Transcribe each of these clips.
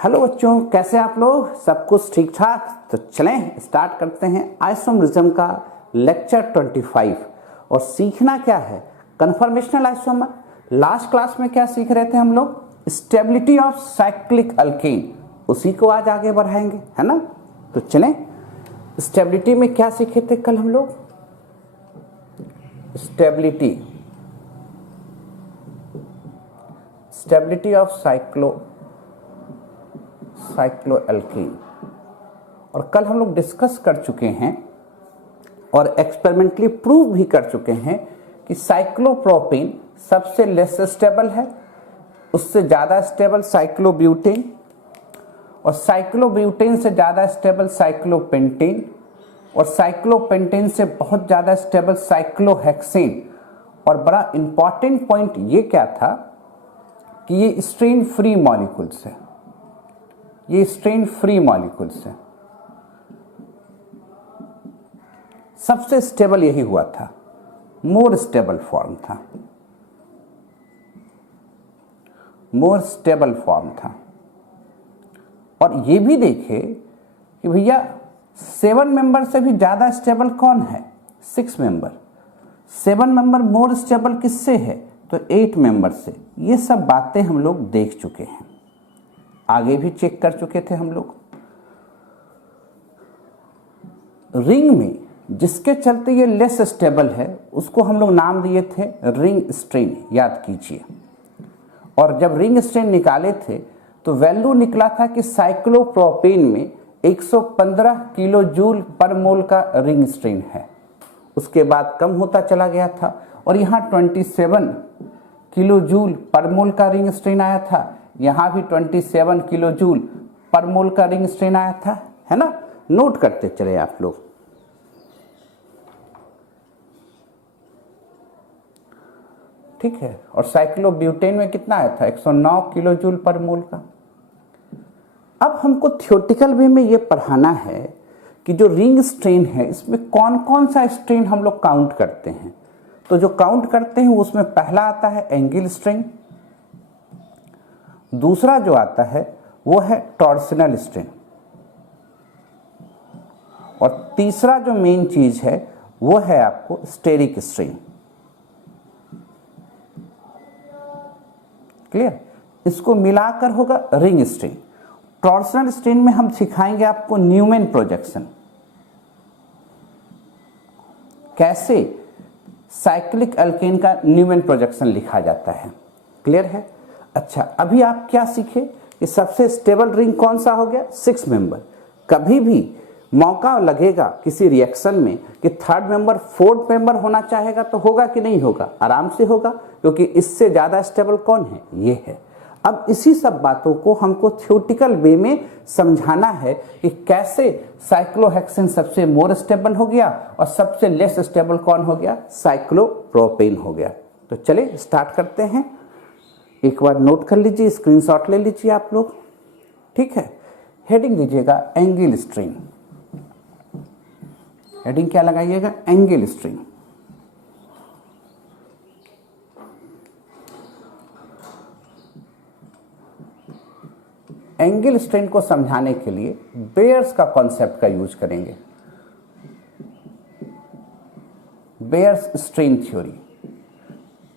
Hello बच्चों, कैसे आप लोग? सब कुछ ठीक ठाक? तो चलें स्टार्ट करते हैं आइसोमरिज्म का लेक्चर 25। और सीखना क्या है? Conformational isomer. लास्ट क्लास में क्या सीख रहे थे हम लोग? Stability of cyclic alkane. उसी को आज आगे बढ़ाएंगे, है ना? तो चलें, स्टेबिलिटी में क्या सीखे थे कल हम लोग? Stability of cycloalkene. और कल हम लोग डिस्कस कर चुके हैं और एक्सपेरिमेंटली प्रूव भी कर चुके हैं कि साइक्लोप्रोपेन सबसे लेस स्टेबल है, उससे ज़्यादा स्टेबल साइक्लोब्यूटेन, और साइक्लोब्यूटेन से ज़्यादा स्टेबल साइक्लोपेंटेन, और साइक्लोपेंटेन से बहुत ज़्यादा स्टेबल साइक्लोहेक्सेन। और बड़ा इंपॉर्टेंट पॉइंट ये क्या था कि ये स्ट्रेन फ्री मॉलिक्यूल्स है, ये स्ट्रेन फ्री मॉलिक्यूल्स है। सबसे स्टेबल यही हुआ था, मोर स्टेबल फॉर्म था, मोर स्टेबल फॉर्म था। और ये भी देखे कि भैया 7 मेंबर से भी ज्यादा स्टेबल कौन है? 6 मेंबर। 7 मेंबर मोर स्टेबल किससे है? तो 8 मेंबर से। ये सब बातें हम लोग देख चुके हैं, आगे भी चेक कर चुके थे हम लोग। रिंग में जिसके चलते ये लेस स्टेबल है उसको हम लोग नाम दिए थे रिंग स्ट्रेन, याद कीजिए। और जब रिंग स्ट्रेन निकाले थे तो वैल्यू निकला था कि साइक्लोप्रोपेन में 115 किलो जूल पर मोल का रिंग स्ट्रेन है। उसके बाद कम होता चला गया था और यहाँ 27 किलो जूल पर मोल का रिंग स्ट्रेन आया था। यहाँ भी 27 किलो जूल पर मोल का रिंग स्ट्रेन आया था, है ना? नोट करते चले आप लोग। ठीक है। और साइक्लोब्यूटेन में कितना आया था? 109 किलो जूल पर मोल का। अब हमको थियोरेटिकल वे में ये पढ़ाना है कि जो रिंग स्ट्रेन है इसमें कौन कौन सा स्ट्रेन हम लोग काउंट करते हैं। तो जो काउंट करते हैं उसमें पहला आता है एंगल स्ट्रेन, दूसरा जो आता है वो है टॉर्सनल स्ट्रेन, और तीसरा जो मेन चीज है वो है आपको स्टेरिक स्ट्रेन। क्लियर? इसको मिलाकर होगा रिंग स्ट्रेन। टॉर्सनल स्ट्रेन में हम सिखाएंगे आपको न्यूमैन प्रोजेक्शन, कैसे साइक्लिक अल्केन का न्यूमैन प्रोजेक्शन लिखा जाता है। क्लियर है? अच्छा, अभी आप क्या सीखे कि सबसे स्टेबल रिंग कौन सा हो गया? 6 मेंबर। कभी भी मौका लगेगा किसी रिएक्शन में कि 3rd मेंबर 4th मेंबर होना चाहेगा तो होगा कि नहीं होगा? आराम से होगा, क्योंकि इससे ज्यादा स्टेबल कौन है? ये है। अब इसी सब बातों को हमको थियोरेटिकल वे में समझाना है कि कैसे साइक्लोहेक्सेन सबसे मोर स्टेबल हो गया और सबसे लेस स्टेबल कौन हो गया? साइक्लोप्रोपेन हो गया। तो चलिए स्टार्ट करते हैं। एक बार नोट कर लीजिए, स्क्रीनशॉट ले लीजिए आप लोग। ठीक है। हेडिंग दीजिएगा एंगल स्ट्रेन। हेडिंग क्या लगाइएगा? Angle strain. एंगल स्ट्रेन को समझाने के लिए बेयर्स का कॉन्सेप्ट का यूज करेंगे। Bears strain theory.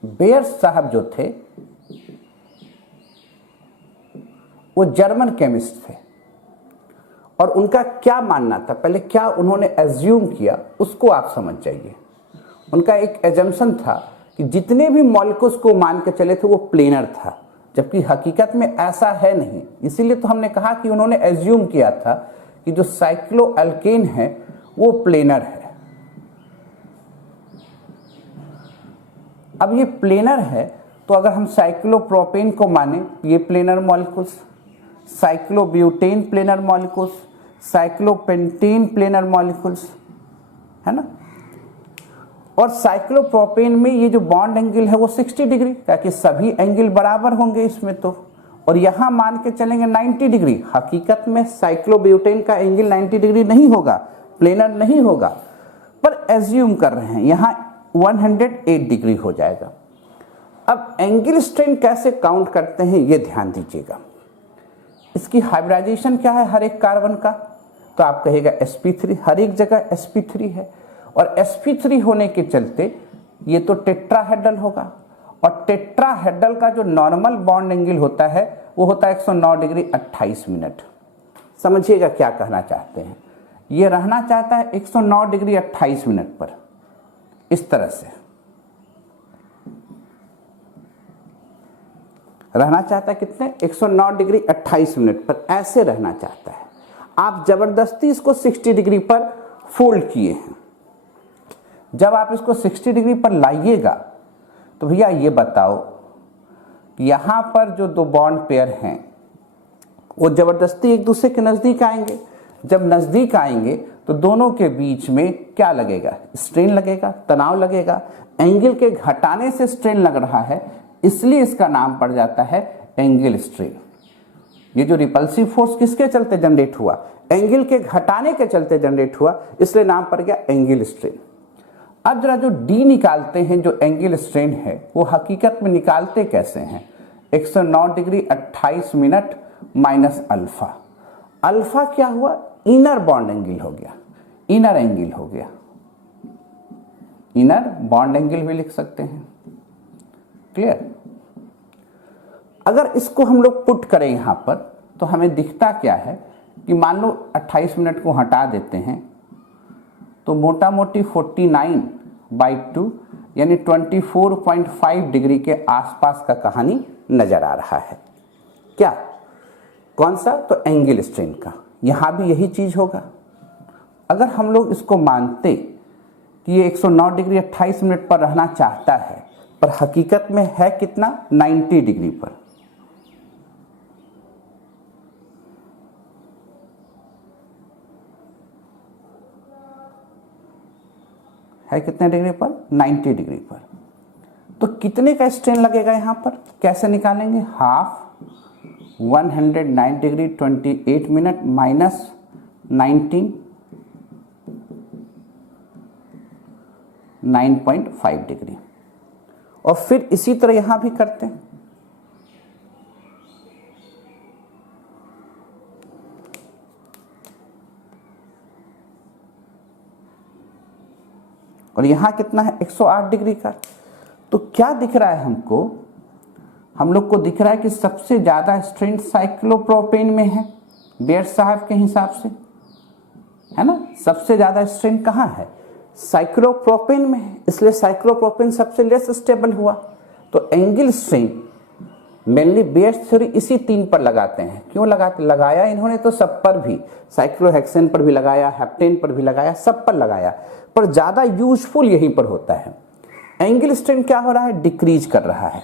बेयर्स साहब जो थे वो जर्मन केमिस्ट थे, और उनका क्या मानना था, पहले क्या उन्होंने एज्यूम किया उसको आप समझ जाइए। उनका एक एजम्पशन था कि जितने भी मॉलिक्यूल्स को मान के चले थे वो प्लेनर था, जबकि हकीकत में ऐसा है नहीं। इसीलिए तो हमने कहा कि उन्होंने एज्यूम किया था कि जो साइक्लोएल्केन है वो प्लेनर है। अब ये प्लेनर है तो अगर हम साइक्लोप्रोपेन को माने ये planar molecules, cyclobutane planar molecules, cyclopentane planar molecules, है ना? और साइक्लोप्रोपेन में ये जो बॉन्ड एंगल है वो 60 डिग्री, ताकि सभी एंगल बराबर होंगे इसमें तो। और यहां मान के चलेंगे 90 डिग्री। हकीकत में साइक्लोब्यूटेन का एंगल 90 डिग्री नहीं होगा, प्लेनर नहीं होगा, पर एज्यूम कर रहे हैं, यहां 108 डिग्री हो जाएगा। अब एंगल स्ट्रेन कैसे काउंट करते हैं ये ध्यान दीजिएगा। इसकी हाइब्रिडाइजेशन क्या है हर एक कार्बन का, तो आप कहेगा sp3, हर एक जगह sp3 है, और sp3 होने के चलते ये तो टेट्राहेड्रल होगा, और टेट्राहेड्रल का जो नॉर्मल बॉन्ड एंगल होता है वो होता है 109 डिग्री 28 मिनट। समझिएगा क्या कहना चाहते हैं, ये रहना चाहता है 109 डिग्री 28 मिनट पर, इस तरह से रहना चाहता है, कितने 109 डिग्री 28 मिनट पर ऐसे रहना चाहता है। आप जबरदस्ती इसको 60 डिग्री पर फोल्ड किए हैं। जब आप इसको 60 डिग्री पर लाइएगा तो भैया ये बताओ यहां पर जो दो बॉन्ड पेयर हैं वो जबरदस्ती एक दूसरे के नजदीक आएंगे। जब नजदीक आएंगे तो दोनों के बीच में क्या लगेगा, स्ट्रेन लगेगा, तनाव लगेगा। एंगल के घटाने से स्ट्रेन लग रहा है, इसलिए इसका नाम पड़ जाता है एंगल स्ट्रेन। ये जो रिपल्सिव फोर्स किसके चलते जनरेट हुआ, एंगल के घटाने के चलते जनरेट हुआ, इसलिए नाम पड़ गया एंगल स्ट्रेन। अब जरा जो डी निकालते हैं, जो एंगल स्ट्रेन है, वो हकीकत में निकालते कैसे हैं, 109 degree 28 minute minus alpha. Alpha क्या हुआ, इनर बॉन्ड एंगल हो गया, इनर एंगल हो गया, इनर बॉन्ड एंगल भी लिख सकते हैं। क्लियर। अगर इसको हम लोग पुट करें यहां पर तो हमें दिखता क्या है कि मान लो 28 मिनट को हटा देते हैं तो मोटा मोटी 49/2 यानी 24.5 डिग्री के आसपास का कहानी नजर आ रहा है। क्या, कौन सा, तो एंगल स्ट्रेन का। यहां भी यही चीज होगा। अगर हम लोग इसको मानते कि ये 109 डिग्री 28 मिनट पर रहना चाहता है, पर हकीकत में है कितना, 90 डिग्री पर। है कितने डिग्री पर, 90 डिग्री पर। तो कितने का स्ट्रेन लगेगा यहां पर, कैसे निकालेंगे, half 109 degree 28 minute minus 19 9.5 degree. और फिर इसी तरह यहां भी करते हैं। और यहां कितना है, 108 डिग्री का। तो क्या दिख रहा है हमको, हम लोग को दिख रहा है कि सबसे ज्यादा स्ट्रेन साइक्लोप्रोपेन में है, बेयर साहब के हिसाब से, है ना। सबसे ज्यादा स्ट्रेन कहां है, साइक्लोप्रोपेन में है, इसलिए साइक्लोप्रोपेन सबसे लेस स्टेबल हुआ। तो angle strain mainly Baeyer theory इसी 3 पर लगाते हैं। क्यों लगाते, लगाया इन्होंने तो सब पर भी, साइक्लोहेक्सेन पर भी लगाया, हेप्टेन पर भी लगाया, सब पर लगाया, पर ज्यादा यूजफुल यहीं पर होता है। एंगल स्ट्रेन क्या हो रहा है, डिक्रीज कर रहा है,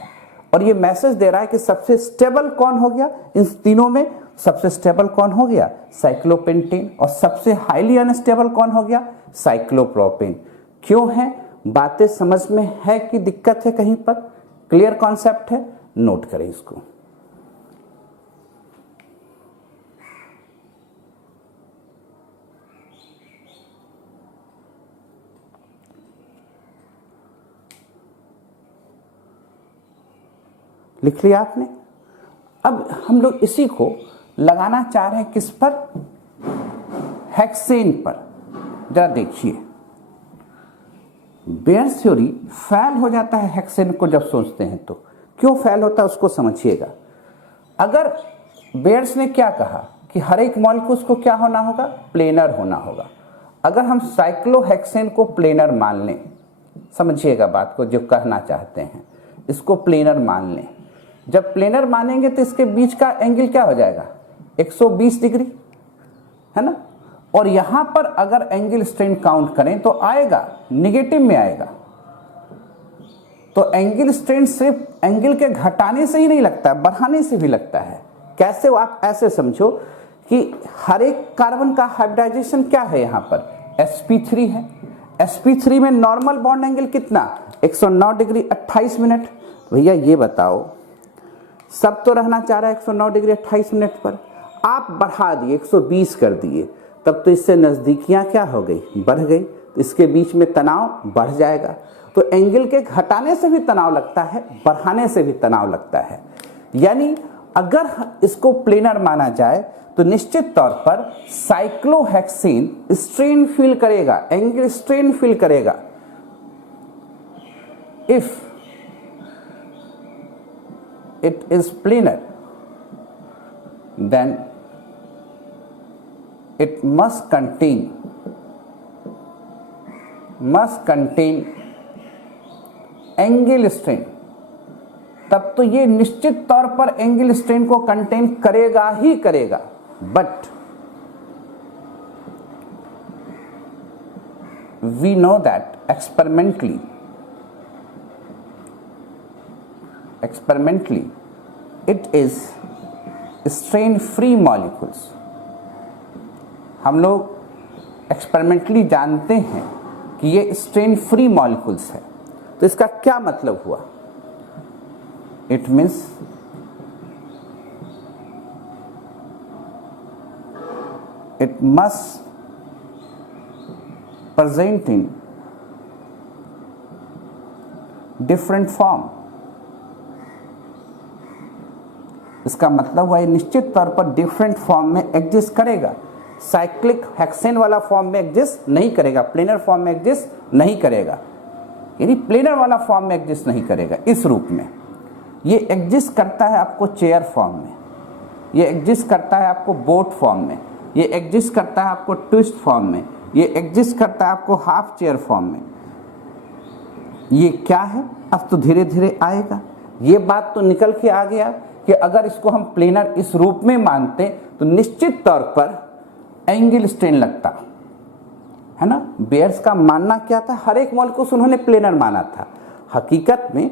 और ये मैसेज दे रहा है कि सबसे स्टेबल कौन हो गया इन तीनों में, सबसे स्टेबल कौन हो गया, साइक्लोपेंटेन, और सबसे हाईली अनस्टेबल कौन हो गया, साइक्लोप्रोपेन। क्यों है, बातें समझ में है कि दिक्कत है कहीं पर, क्लियर कॉन्सेप्ट है, नोट करें इसको। लिख लिया आपने। अब हम लोग इसी को लगाना चाह रहे हैं किस पर, हेक्सेन पर। जरा देखिए, बेयर थ्योरी फेल हो जाता है हेक्सेन को जब सोचते हैं तो। क्यों फेल होता है उसको समझिएगा। अगर बेयर्स ने क्या कहा कि हर एक मॉलिक्यूल्स को क्या होना होगा, प्लेनर होना होगा। अगर हम साइक्लोहेक्सेन को प्लेनर मान लें, समझिएगा बात को जो कहना चाहते हैं, इसको प्लेनर मान लें। जब प्लेनर मानेंगे तो इसके बीच का एंगल क्या हो जाएगा, 120 डिग्री, है ना। और यहां पर अगर एंगल स्ट्रेन काउंट करें तो आएगा निगेटिव में आएगा। तो एंगल स्ट्रेन सिर्फ एंगल के घटाने से ही नहीं लगता, बढ़ाने से भी लगता है। कैसे, आप ऐसे समझो कि हर एक कार्बन का हाइब्रिडाइजेशन क्या है, यहां पर sp3 है। sp3 में नॉर्मल बॉन्ड एंगल कितना, 109 डिग्री 28 मिनट। भैया ये बताओ, सब तो रहना चाह रहा है 109 डिग्री 28 मिनट पर, आप बढ़ा दिए 120 कर दिए, तब तो इससे नजदीकियां क्या हो गई, बढ़ गई। तो इसके बीच में तनाव बढ़ जाएगा। तो एंगल के घटाने से भी तनाव लगता है, बढ़ाने से भी तनाव लगता है। यानी अगर इसको प्लेनर माना जाए तो निश्चित तौर पर साइक्लोहेक्सेन स्ट्रेन फील करेगा, एंगल स्ट्रेन फील करेगा। If it is planar, then it must contain angle strain. तब तो ये निश्चित तौर पर एंगल स्ट्रेन को कंटेन करेगा ही करेगा। But we know that experimentally it is strain free molecules। हम लोग एक्सपेरिमेंटली जानते हैं कि ये स्ट्रेन फ्री मॉलिक्यूल्स है। तो इसका क्या मतलब हुआ? It means it must present in different form। इसका मतलब हुआ ये निश्चित तौर पर डिफरेंट फॉर्म में एग्जिस्ट करेगा। साइक्लिक हेक्सेन वाला फॉर्म में एग्जिस्ट नहीं करेगा, प्लेनर फॉर्म में एग्जिस्ट नहीं करेगा, यानी प्लेनर वाला फॉर्म में एग्जिस्ट नहीं करेगा इस रूप में। ये एग्जिस्ट करता है आपको चेयर फॉर्म में, ये एग्जिस्ट करता है आपको बोट फॉर्म में, ये एग्जिस्ट करता है आपको ट्विस्ट फॉर्म में, ये एग्जिस्ट करता है आपको हाफ चेयर फॉर्म में। ये क्या है? अब तो धीरे धीरे आएगा। ये बात तो निकल के आ गया कि अगर इसको हम प्लेनर इस रूप में मानते तो निश्चित तौर पर एंगल स्ट्रेन लगता है ना। बेयर्स का मानना क्या था? हर एक मॉलिक्यूल उन्होंने प्लेनर माना था। हकीकत में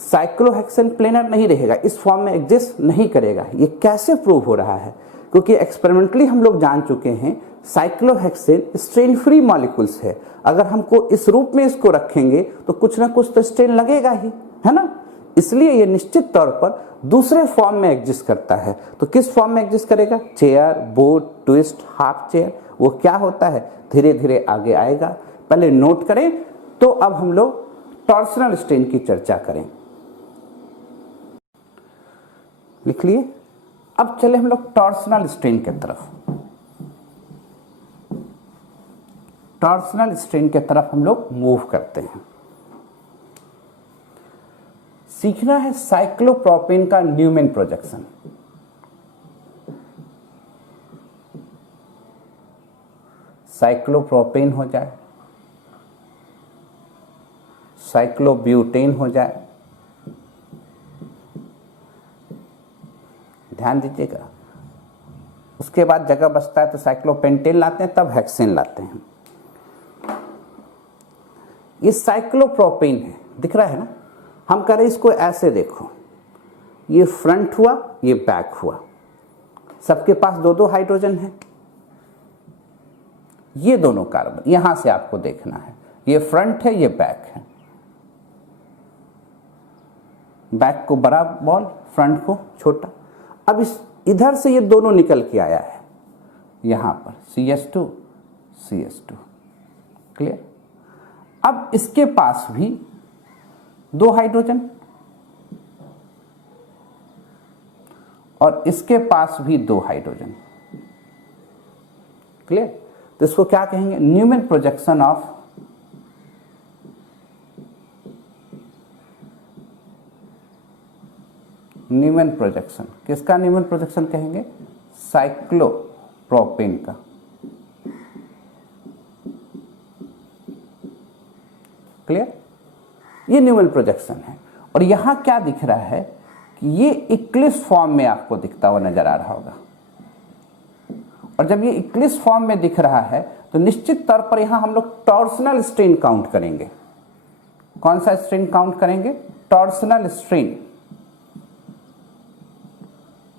साइक्लोहेक्सेन प्लेनर नहीं रहेगा, इस फॉर्म में एग्जिस्ट नहीं करेगा। ये कैसे प्रूव हो रहा है? क्योंकि एक्सपेरिमेंटली हम लोग जान चुके हैं साइक्लोहेक्सेन स्ट्रेन फ्री मॉलिक्यूल्स है। अगर हमको इस रूप में इसको रखेंगे तो कुछ ना कुछ तो स्ट्रेन लगेगा ही, है ना। इसलिए ये निश्चित तौर पर दूसरे फॉर्म में एग्जिस्ट करता है। तो किस फॉर्म में एग्जिस्ट करेगा? Chair, boat, twist, half chair. वो क्या होता है? धीरे धीरे आगे आएगा। पहले नोट करें। तो अब हम लोग टॉर्सनल स्ट्रेन की चर्चा करें। लिख लिए? अब चले हम लोग टॉर्सनल स्ट्रेन की तरफ। टॉर्सनल स्ट्रेन की तरफ हम लोग मूव करते हैं। सीखना है साइक्लोप्रोपेन का न्यूमैन प्रोजेक्शन। साइक्लोप्रोपेन हो जाए, साइक्लोब्यूटेन हो जाए, ध्यान दीजिएगा। उसके बाद जगह बचता है तो साइक्लोपेंटेन लाते हैं, तब हेक्सेन लाते हैं। ये साइक्लोप्रोपेन है, दिख रहा है ना। हम करें इसको ऐसे, देखो ये फ्रंट हुआ, ये बैक हुआ। सबके पास दो दो हाइड्रोजन है। ये दोनों कार्बन यहां से आपको देखना है, ये फ्रंट है, ये बैक है। बैक को बड़ा बॉल, फ्रंट को छोटा। अब इस इधर से ये दोनों निकल के आया है यहां पर CH2 CH2। क्लियर? अब इसके पास भी दो हाइड्रोजन और इसके पास भी दो हाइड्रोजन। क्लियर? तो इसको क्या कहेंगे? Newman projection of Newman projection. किसका न्यूमैन प्रोजेक्शन कहेंगे? साइक्लोप्रोपेन का। क्लियर? ये न्यूमैन प्रोजेक्शन है। और यहां क्या दिख रहा है कि ये इक्लिप्स फॉर्म में आपको दिखता हुआ नजर आ रहा होगा। और जब ये इक्लिप्स फॉर्म में दिख रहा है तो निश्चित तौर पर यहां हम लोग टॉर्सनल स्ट्रेन काउंट करेंगे। कौन सा स्ट्रेन काउंट करेंगे? Torsional strain.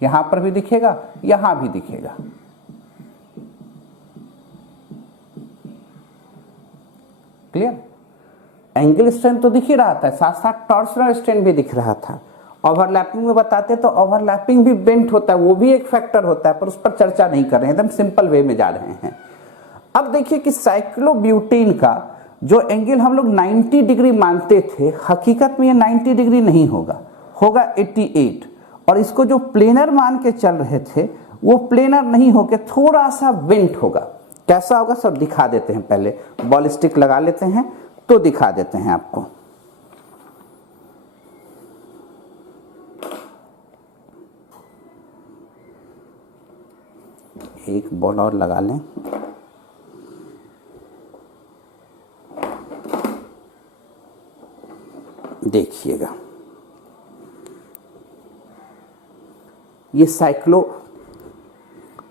यहां पर भी दिखेगा, यहां भी दिखेगा। क्लियर? एंगल स्ट्रेन तो दिख ही रहा था, साथ साथ टॉर्सनल स्ट्रेन भी दिख रहा था। ओवरलैपिंग में बताते तो ओवरलैपिंग भी बेंट होता है, वो भी एक फैक्टर होता है, पर उस पर चर्चा नहीं कर रहे हैं, एकदम सिंपल वे में जा रहे हैं। अब देखिए कि साइक्लोब्यूटेन का जो एंगल हम लोग 90 डिग्री मानते थे, हकीकत में ये 90 डिग्री नहीं होगा, होगा 88। और इसको जो प्लेनर मान के चल रहे थे वो प्लेनर नहीं होके थोड़ा सा बेंट होगा। कैसा होगा सब दिखा देते हैं, पहले बॉल स्टिक लगा लेते हैं तो दिखा देते हैं आपको। एक बॉल और लगा लें। देखिएगा ये साइक्लो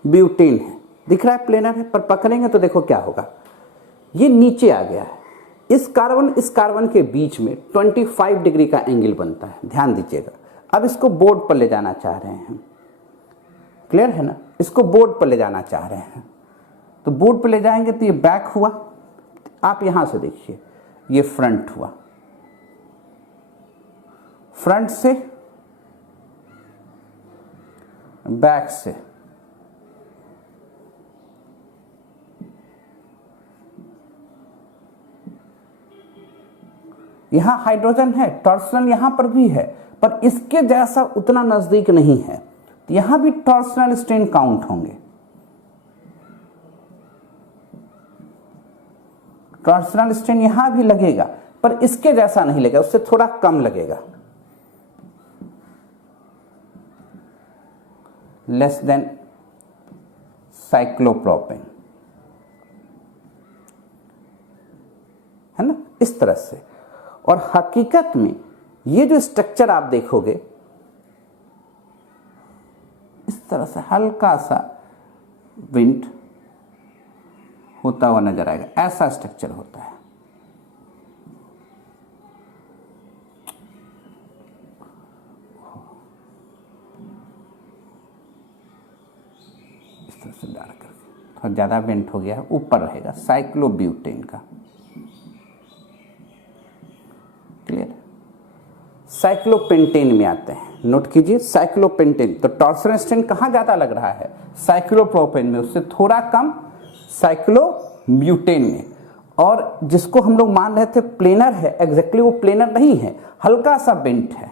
ब्यूटेन है, दिख रहा है प्लेनर है, पर पकड़ेंगे तो देखो क्या होगा, ये नीचे आ गया है। इस कार्बन के बीच में 25 डिग्री का एंगल बनता है, ध्यान दीजिएगा। अब इसको बोर्ड पर ले जाना चाह रहे हैं, क्लियर है ना, इसको बोर्ड पर ले जाना चाह रहे हैं तो बोर्ड पर ले जाएंगे तो ये बैक हुआ, आप यहां से देखिए ये फ्रंट हुआ, फ्रंट से बैक से, यहां हाइड्रोजन है, टॉर्सनल यहां पर भी है, पर इसके जैसा उतना नजदीक नहीं है, तो यहां भी टॉर्सनल स्ट्रेन काउंट होंगे, टॉर्सनल स्ट्रेन यहां भी लगेगा पर इसके जैसा नहीं लगेगा, उससे थोड़ा कम लगेगा, लेस देन साइक्लोप्रोपेन, है ना, इस तरह से। और हकीकत में ये जो स्ट्रक्चर आप देखोगे इस तरह से हल्का सा विंड होता हुआ नजर आएगा, ऐसा स्ट्रक्चर होता है। इस तरह से डाल करके थोड़ा ज्यादा बेंट हो गया है, ऊपर रहेगा साइक्लोब्यूटेन का, क्लियर। साइक्लोपेंटेन में आते हैं, नोट कीजिए साइक्लोपेंटेन, तो टॉर्सनल स्ट्रेन कहां ज्यादा लग रहा है, साइक्लोप्रोपेन में, उससे थोड़ा कम साइक्लोब्यूटेन में। और जिसको हम लोग मान रहे थे प्लेनर है, एग्जैक्टली वो प्लेनर नहीं है, हल्का सा बेंट है,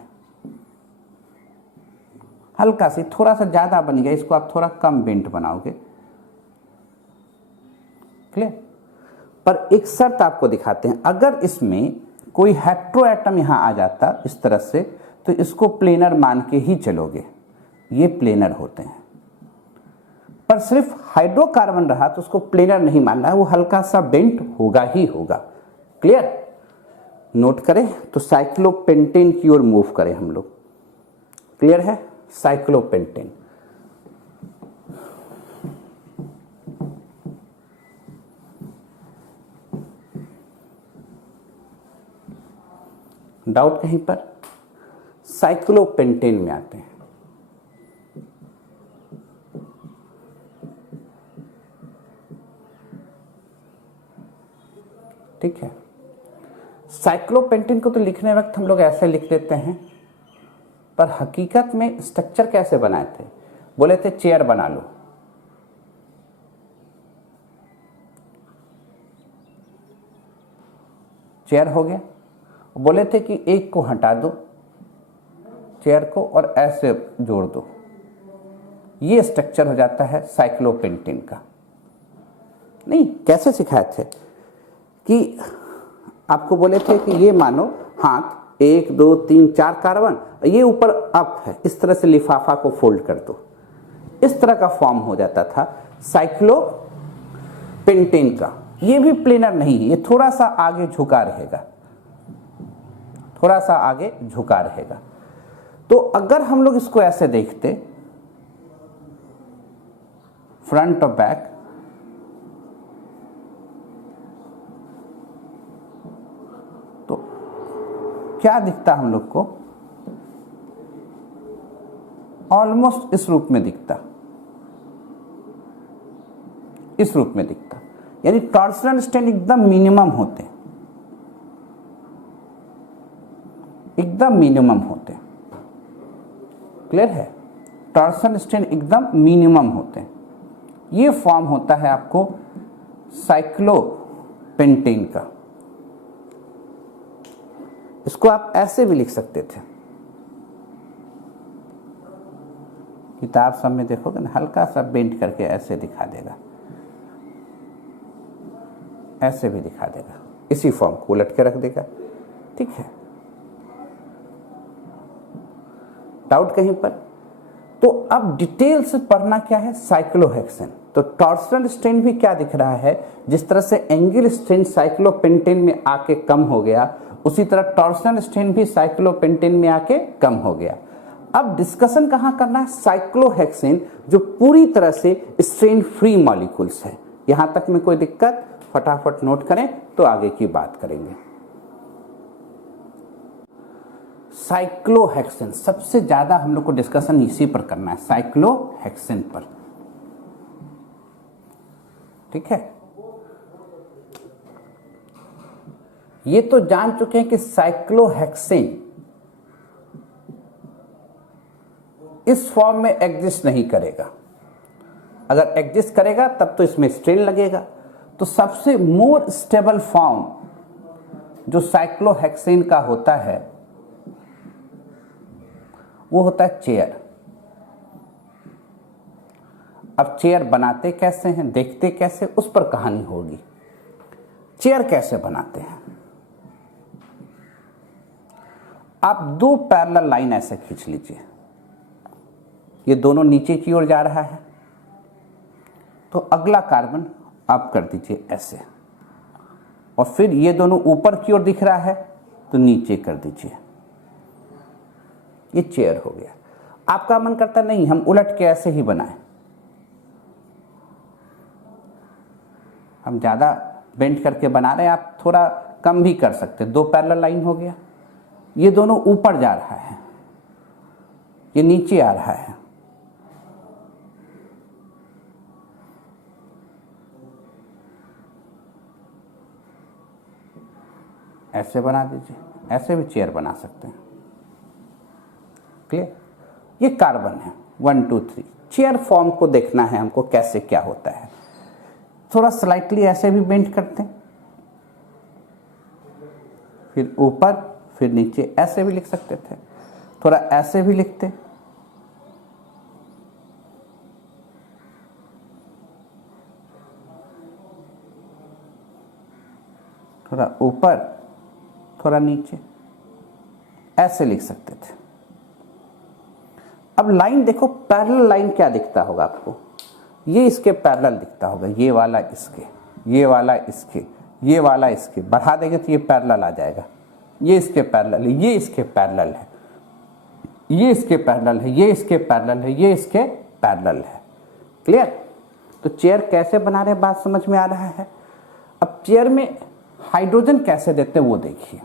हल्का सी, थोड़ा सा ज्यादा बन गया, इसको आप थोड़ा कम बेंट बनाओगे, क्लियर। पर एक शर्त आपको दिखाते हैं, अगर इसमें कोई हेट्रो एटम यहां आ जाता इस तरह से तो इसको प्लेनर मान के ही चलोगे, ये प्लेनर होते हैं। पर सिर्फ हाइड्रोकार्बन रहा तो उसको प्लेनर नहीं मानना है, वो हल्का सा बेंट होगा ही होगा, क्लियर। नोट करें तो साइक्लोपेंटेन की ओर मूव करें हम लोग, क्लियर है, साइक्लोपेंटेन। डाउट कहीं पर, साइक्लोपेंटेन में आते हैं, ठीक है। साइक्लोपेंटेन को तो लिखने वक्त हम लोग ऐसे लिख देते हैं, पर हकीकत में स्ट्रक्चर कैसे बनाए थे, बोले थे चेयर बना लो, चेयर हो गया, बोले थे कि एक को हटा दो चेयर को और ऐसे जोड़ दो, ये स्ट्रक्चर हो जाता है साइक्लोपेंटेन का। नहीं, कैसे सिखाए थे कि आपको बोले थे कि ये मानो हाथ 1 2 3 4 कार्बन, ये ऊपर अप है, इस तरह से लिफाफा को फोल्ड कर दो, इस तरह का फॉर्म हो जाता था साइक्लोपेंटेन का। ये भी प्लेनर नहीं है, ये थोड़ा सा आगे झुका रहेगा, थोड़ा सा आगे झुका रहेगा। तो अगर हम लोग इसको ऐसे देखते फ्रंट और बैक, तो क्या दिखता हम लोग को, ऑलमोस्ट इस रूप में दिखता, इस रूप में दिखता, यानी टॉर्सनल स्ट्रेन एकदम मिनिमम होते, एकदम मिनिमम होते, क्लियर है, टॉर्सनल स्ट्रेन एकदम मिनिमम होते हैं। ये फॉर्म होता है आपको साइक्लोपेंटेन का। इसको आप ऐसे भी लिख सकते थे, किताब सब में देखोगे ना, हल्का सा बेंड करके ऐसे दिखा देगा, ऐसे भी दिखा देगा, इसी फॉर्म को उलट के रख देगा। ठीक है, डाउट कहीं पर? तो अब डिटेल से पढ़ना क्या है, साइक्लोहेक्सेन। तो टॉर्सनल स्ट्रेन भी क्या दिख रहा है, जिस तरह से एंगल स्ट्रेन साइक्लोपेंटेन में आके कम हो गया, उसी तरह टॉर्सनल स्ट्रेन भी साइक्लोपेंटेन में आके कम हो गया। अब डिस्कशन कहाँ करना है, साइक्लोहेक्सेन जो पूरी तरह से स्ट्रेन फ्री मॉलिक्यूल्स है। यहां तक में कोई दिक्कत? फटाफट नोट करें तो आगे की बात करेंगे। साइक्लोहेक्सेन सबसे ज्यादा हम लोग को डिस्कशन इसी पर करना है, साइक्लोहेक्सेन पर। ठीक है, ये तो जान चुके हैं कि साइक्लोहेक्सेन इस फॉर्म में एग्जिस्ट नहीं करेगा। अगर एग्जिस्ट करेगा तब तो इसमें स्ट्रेन लगेगा। तो सबसे मोर स्टेबल फॉर्म जो साइक्लोहेक्सेन का होता है वो होता है चेयर। अब चेयर बनाते कैसे हैं, देखते कैसे, उस पर कहानी होगी। चेयर कैसे बनाते हैं, आप दो पैरेलल लाइन ऐसे खींच लीजिए, ये दोनों नीचे की ओर जा रहा है, तो अगला कार्बन आप कर दीजिए ऐसे, और फिर ये दोनों ऊपर की ओर दिख रहा है तो नीचे कर दीजिए, ये चेयर हो गया। आपका मन करता नहीं हम उलट के ऐसे ही बनाएं, हम ज्यादा बेंड करके बना रहे हैं, आप थोड़ा कम भी कर सकते, दो पैरेलल लाइन हो गया। ये दोनों ऊपर जा रहा है, ये नीचे आ रहा है, ऐसे बना दीजिए, ऐसे भी चेयर बना सकते हैं। क्लियर? ये कार्बन है 1 2 3। चेयर फॉर्म को देखना है हमको कैसे क्या होता है। थोड़ा स्लाइटली ऐसे भी बेंड करते हैं, फिर ऊपर फिर नीचे, ऐसे भी लिख सकते थे, थोड़ा ऐसे भी लिखते, थोड़ा ऊपर थोड़ा नीचे, ऐसे लिख सकते थे। अब लाइन देखो, पैरेलल लाइन क्या दिखता होगा आपको, ये इसके पैरेलल दिखता होगा, ये वाला इसके, ये वाला इसके, ये वाला इसके, बढ़ा देंगे तो ये पैरेलल आ जाएगा, ये इसके पैरेलल है, ये इसके पैरेलल है, ये इसके पैरेलल है, ये इसके पैरेलल है, ये इसके पैरेलल है। क्लियर? तो चेयर कैसे बना रहे हैं बात समझ में आ रहा है। अब चेयर में हाइड्रोजन कैसे देते हैं वो देखिए।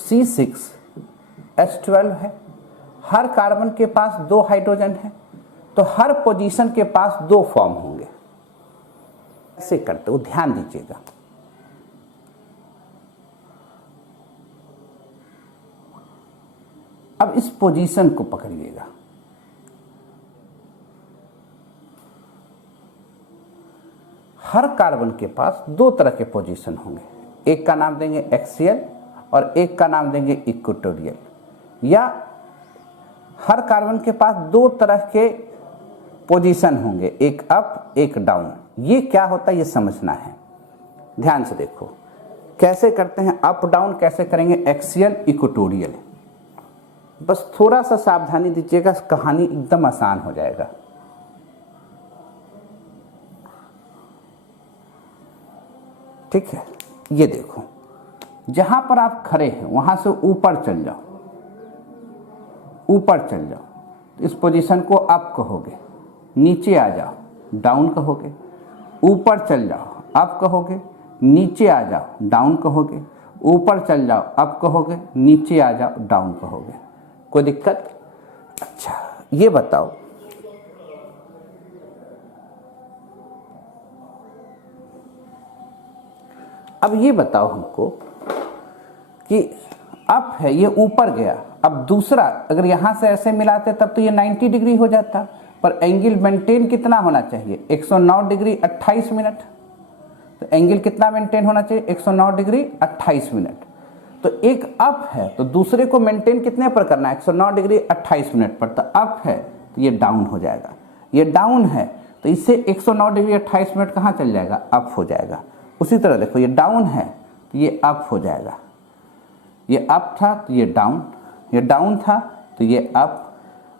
C6H12 है, हर कार्बन के पास 2 हाइड्रोजन है, तो हर पोजीशन के पास 2 फॉर्म होंगे। ऐसे करते हो, ध्यान दीजिएगा। अब इस पोजीशन को पकड़िएगा, हर कार्बन के पास 2 तरह के पोजीशन होंगे, एक का नाम देंगे एक्सियल और एक का नाम देंगे इक्वेटोरियल, या हर कार्बन के पास 2 तरह के पोजीशन होंगे, एक अप एक डाउन। ये क्या होता है ये समझना है, ध्यान से देखो कैसे करते हैं, अप डाउन कैसे करेंगे, एक्सियल इक्वेटोरियल। बस थोड़ा सा सावधानी दीजिएगा, कहानी एकदम आसान हो जाएगा। ठीक है, ये देखो जहां पर आप खड़े हैं वहां से ऊपर चल जाओ, ऊपर चल जाओ, इस पोजीशन को अप कहोगे, नीचे आ जाओ डाउन कहोगे, ऊपर चल जाओ अप कहोगे, नीचे आ जाओ डाउन कहोगे, ऊपर चल जाओ अप कहोगे, नीचे आ जाओ डाउन कहोगे। कोई दिक्कत? अच्छा ये बताओ, अब ये बताओ हमको कि अप है, ये ऊपर गया, अब दूसरा अगर यहां से ऐसे मिलाते तब तो ये 90 डिग्री हो जाता, पर एंगल मेंटेन कितना होना चाहिए, 109 डिग्री 28 मिनट। तो एंगल कितना मेंटेन होना चाहिए, 109 डिग्री 28 मिनट। तो एक अप है तो दूसरे को मेंटेन कितने पर करना है, 109 डिग्री 28 मिनट पर। तो अप है तो ये डाउन हो जाएगा, ये डाउन है तो इससे 109 डिग्री 28 मिनट कहाँ चल जाएगा, अप हो जाएगा। उसी तरह देखो ये डाउन है तो ये अप हो जाएगा, ये अप था तो ये डाउन, ये डाउन था तो ये अप,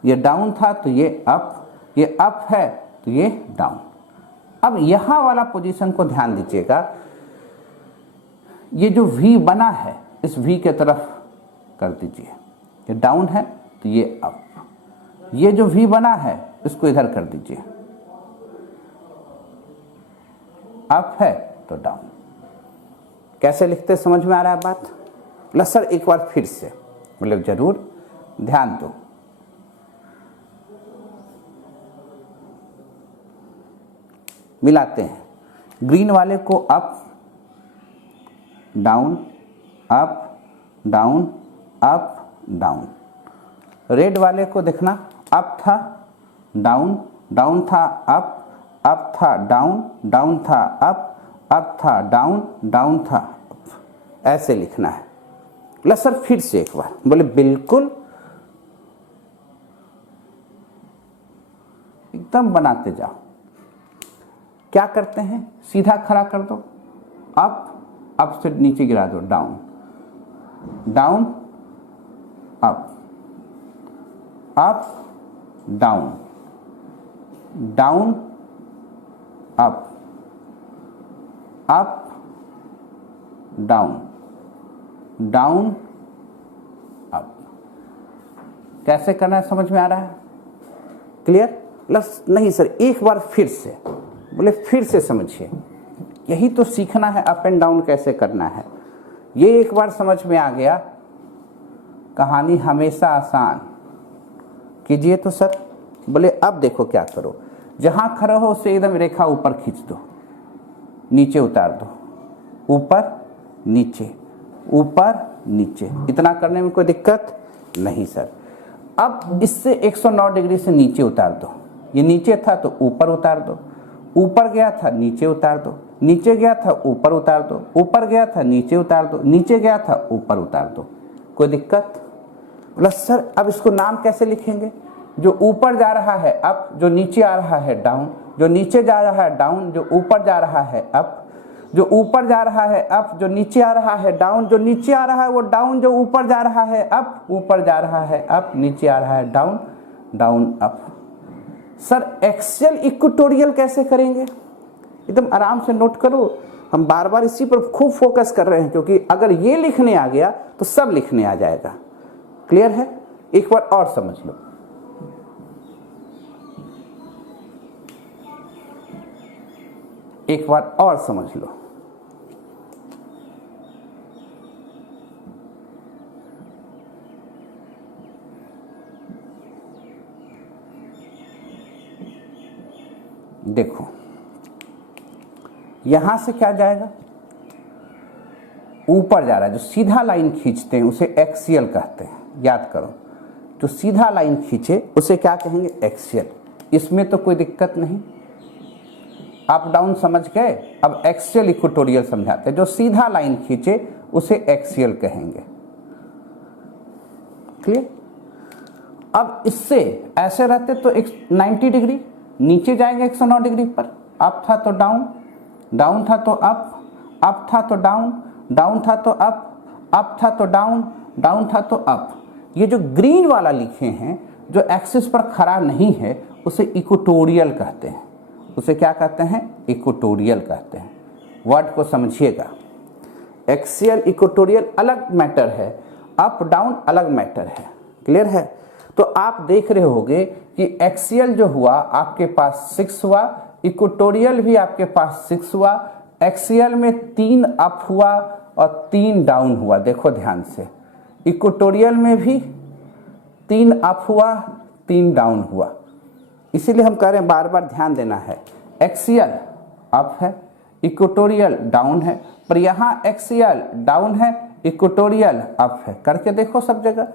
ये डाउन था तो ये अप, ये अप है तो ये डाउन। अब यहाँ वाला पोजीशन को ध्यान दीजिएगा, ये जो V बना है इस V के तरफ कर दीजिए, ये डाउन है तो ये अप, ये जो V बना है इसको इधर कर दीजिए, अप है तो डाउन। कैसे लिखते समझ में आ रहा है बात? बोला सर एक बार फिर से, मतलब जरूर ध्यान दो। मिलाते हैं, ग्रीन वाले को up down up down up down, red वाले को देखना अप था डाउन, डाउन था अप, अप था डाउन, डाउन था अप था डाउन, डाउन था अप। ऐसे लिखना है। बोला सर फिर से एक बार, बोले बिल्कुल एकदम बनाते जाओ। क्या करते हैं, सीधा खड़ा कर दो, अप से नीचे गिरा दो, down down up down down up down down up. कैसे करना है समझ में आ रहा है? क्लियर? प्लस नहीं सर एक बार फिर से, बोले फिर से समझिए, यही तो सीखना है, अप एंड डाउन कैसे करना है। ये एक बार समझ में आ गया, कहानी हमेशा आसान कीजिए। तो सर बोले अब देखो क्या करो, जहां खड़ा हो उसे एकदम रेखा ऊपर खींच दो, नीचे उतार दो, ऊपर नीचे ऊपर नीचे। इतना करने में कोई दिक्कत नहीं सर। अब इससे 109 डिग्री से नीचे उतार दो, ये नीचे था तो ऊपर उतार दो, ऊपर गया था नीचे उतार दो, नीचे गया था ऊपर उतार दो, ऊपर गया था नीचे उतार दो, नीचे गया था ऊपर उतार दो। कोई दिक्कत? बोला सर अब इसको नाम कैसे लिखेंगे? जो ऊपर जा रहा है अप, जो नीचे आ रहा है डाउन, जो नीचे जा रहा है डाउन, जो ऊपर जा रहा है अप, जो ऊपर जा रहा है अप, जो नीचे आ रहा है डाउन, जो नीचे आ रहा है वो डाउन, जो ऊपर जा रहा है अप, ऊपर जा रहा है अप, नीचे आ रहा है down, down up. Sir axial equatorial कैसे करेंगे? एकदम आराम से नोट करो, हम बार बार इसी पर खूब फोकस कर रहे हैं, क्योंकि अगर ये लिखने आ गया तो सब लिखने आ जाएगा। क्लियर है? एक बार और समझ लो। एक बार और समझ लो। देखो यहां से क्या जाएगा, ऊपर जा रहा है। जो सीधा लाइन खींचते हैं उसे एक्सियल कहते हैं, याद करो। जो सीधा लाइन खींचे उसे क्या कहेंगे, एक्सियल। इसमें तो कोई दिक्कत नहीं, अप डाउन समझ गए। अब एक्सियल इक्वेटोरियल समझाते हैं। जो सीधा लाइन खींचे उसे एक्सियल कहेंगे। क्लियर? अब इससे ऐसे रहते तो 90 डिग्री नीचे जाएंगे 109 डिग्री पर। अप था तो डाउन, डाउन था तो अप था तो डाउन, डाउन था तो अप था तो डाउन, डाउन था तो अप। ये जो ग्रीन वाला लिखे हैं जो एक्सिस पर खड़ा नहीं है उसे इक्वेटोरियल कहते हैं। उसे क्या कहते हैं, इक्वेटोरियल कहते हैं। वर्ड को समझिएगा, एक्सियल इक्वेटोरियल अलग मैटर है, अप डाउन अलग मैटर है। क्लियर है? तो आप देख रहे होंगे कि एक्सियल जो हुआ आपके पास 6 हुआ, इक्वेटोरियल भी आपके पास 6 हुआ। एक्सियल में 3 अप हुआ और 3 डाउन हुआ। देखो ध्यान से, इक्वेटोरियल में भी 3 अप हुआ 3 डाउन हुआ। इसीलिए हम कह रहे हैं बार बार ध्यान देना है, एक्सियल अप है, इक्वेटोरियल डाउन है, पर यहाँ एक्सियल डाउन है, इक्वेटोरियल अप है। करके देखो सब जगह,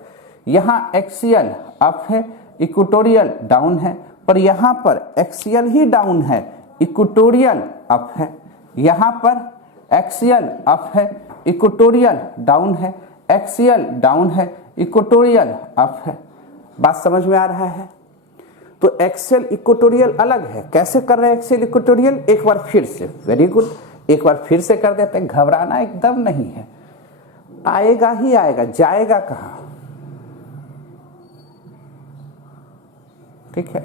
यहाँ एक्सियल अप है, इक्वेटोरियल डाउन है, पर यहाँ पर एक्सियल ही डाउन है, इक्वेटोरियल अप है। यहाँ पर एक्सियल अप है, इक्वेटोरियल डाउन है, एक्सियल डाउन है, इक्वेटोरियल अप है। बात समझ में आ रहा है? तो एक्सियल इक्वेटोरियल अलग है। कैसे कर रहे हैं एक्सियल इक्वेटोरियल? एक बार फिर से, वेरी गुड, एक बार फिर से कर देते हैं। घबराना एकदम नहीं है, आएगा ही आएगा, जाएगा कहाँ? ठीक है,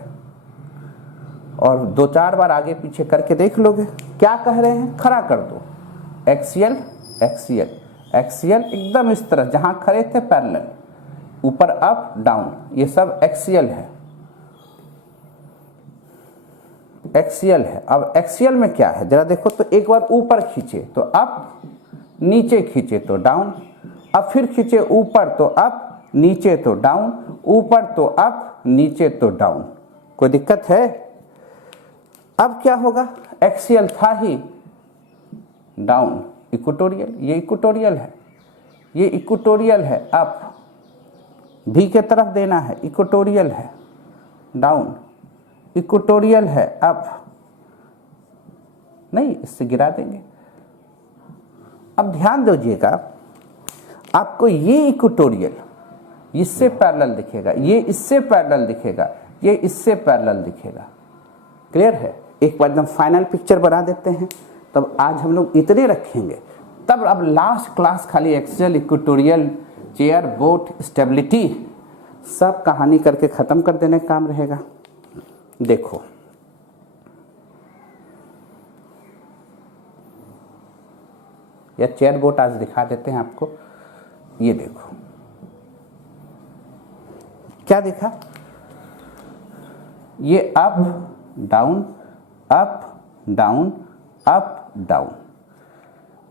और 2-4 बार आगे पीछे करके देख लोगे। क्या कह रहे हैं? खड़ा कर दो, एक्सियल एक्सियल एक्सियल, एकदम इस तरह जहां खड़े थे पैरेलल, ऊपर अप डाउन, ये सब एक्सियल है, एक्सियल है। अब एक्सियल में क्या है जरा देखो तो, एक बार ऊपर खींचे तो अप, नीचे खींचे तो डाउन, अब फिर खींचे ऊपर तो अप, नीचे तो डाउन, ऊपर तो अप, नीचे तो डाउन। कोई दिक्कत है? अब क्या होगा? एक्सियल था ही, डाउन इक्वेटोरियल, ये इक्वेटोरियल है, ये इक्वेटोरियल है, अप भी के तरफ देना है, इक्वेटोरियल है, डाउन इक्वेटोरियल है, अप नहीं, इससे गिरा देंगे। अब ध्यान दीजिएगा, आपको ये इक्वेटोरियल इससे पैरेलल दिखेगा, ये इससे पैरेलल दिखेगा, ये इससे पैरेलल दिखेगा। क्लियर है? एक बार एकदम फाइनल पिक्चर बना देते हैं। तब आज हम लोग इतने रखेंगे, तब अब लास्ट क्लास खाली axial, equatorial, chair, boat, stability सब कहानी करके खत्म कर देने का काम रहेगा। देखो या चेयर बोट आज दिखा देते हैं आपको। ये देखो क्या देखा, ये up down, up down, up down.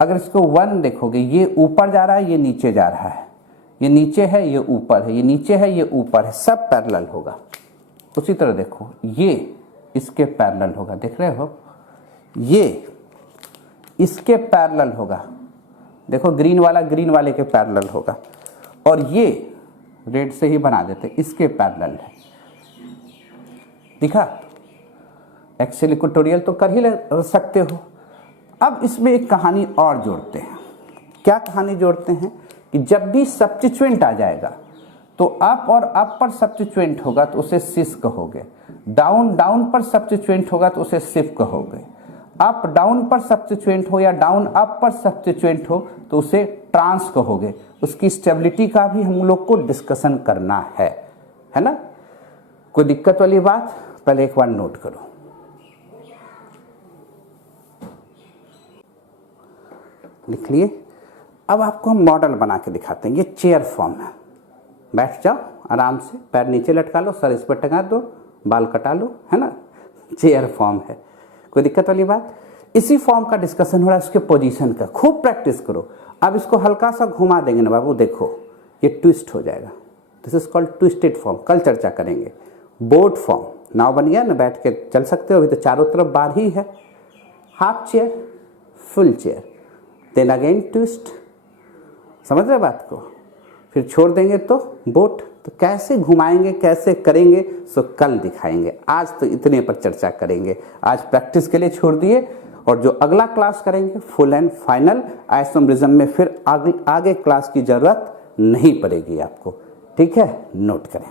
अगर इसको 1 देखोगे, ये ऊपर जा रहा है, ये नीचे जा रहा है, ये नीचे है, ये ऊपर है, ये नीचे है, ये ऊपर है, सब पैरेलल होगा। उसी तरह देखो, ये इसके पैरेलल होगा, देख रहे हो, ये इसके पैरेलल होगा, देखो ग्रीन वाला ग्रीन वाले के पैरेलल होगा, और ये रेड से ही बना देते, इसके पैरेलल है। दिखा? एक्सियल इक्वेटोरियल तो कर ही सकते हो। अब इसमें एक कहानी और जोड़ते हैं। क्या कहानी जोड़ते हैं कि जब भी सब्स्टिट्यूएंट आ जाएगा तो अप और अप पर सब्स्टिट्यूएंट होगा तो उसे सिस कहोगे, डाउन डाउन पर सब्स्टिट्यूएंट होगा तो उसे सिफ कहोगे, अप डाउन पर सब्स्टिट्यूएंट हो या डाउन अप पर सब्स्टिट्यूएंट हो तो उसे ट्रांस कहोगे। उसकी स्टेबिलिटी का भी हम लोग को डिस्कशन करना है ना? कोई दिक्कत वाली बात? पहले एक बार नोट करो। लिख लिए? अब आपको हम मॉडल बना के दिखाते हैं। ये चेयर फॉर्म है, बैठ जाओ आराम से, पैर नीचे लटका लो, सर इस पर टंगा दो, बाल कटा लो, है ना? चेयर फॉर्म है, कोई दिक्कत वाली बात? इसी फॉर्म का डिस्कशन हो रहा है, उसके पोजीशन का। खूब प्रैक्टिस करो। अब इसको हल्का सा घुमा देंगे ना बाबू, देखो ये ट्विस्ट हो जाएगा। This is called twisted form, कल चर्चा करेंगे। बोट फॉर्म, नाव बन गया ना, बैठ के चल सकते हो, अभी तो चारों तरफ बार ही है। Half chair, full chair, then again twist, समझ रहे बात को? फिर छोड़ देंगे तो बोट। तो कैसे घुमाएंगे, कैसे करेंगे, सो कल दिखाएंगे। आज तो इतने पर चर्चा करेंगे, आज प्रैक्टिस के लिए छोड़ दिए। और जो अगला क्लास करेंगे फुल एंड फाइनल आइसोमेरिज्म में, फिर आगे क्लास की जरूरत नहीं पड़ेगी आपको। ठीक है, नोट करें।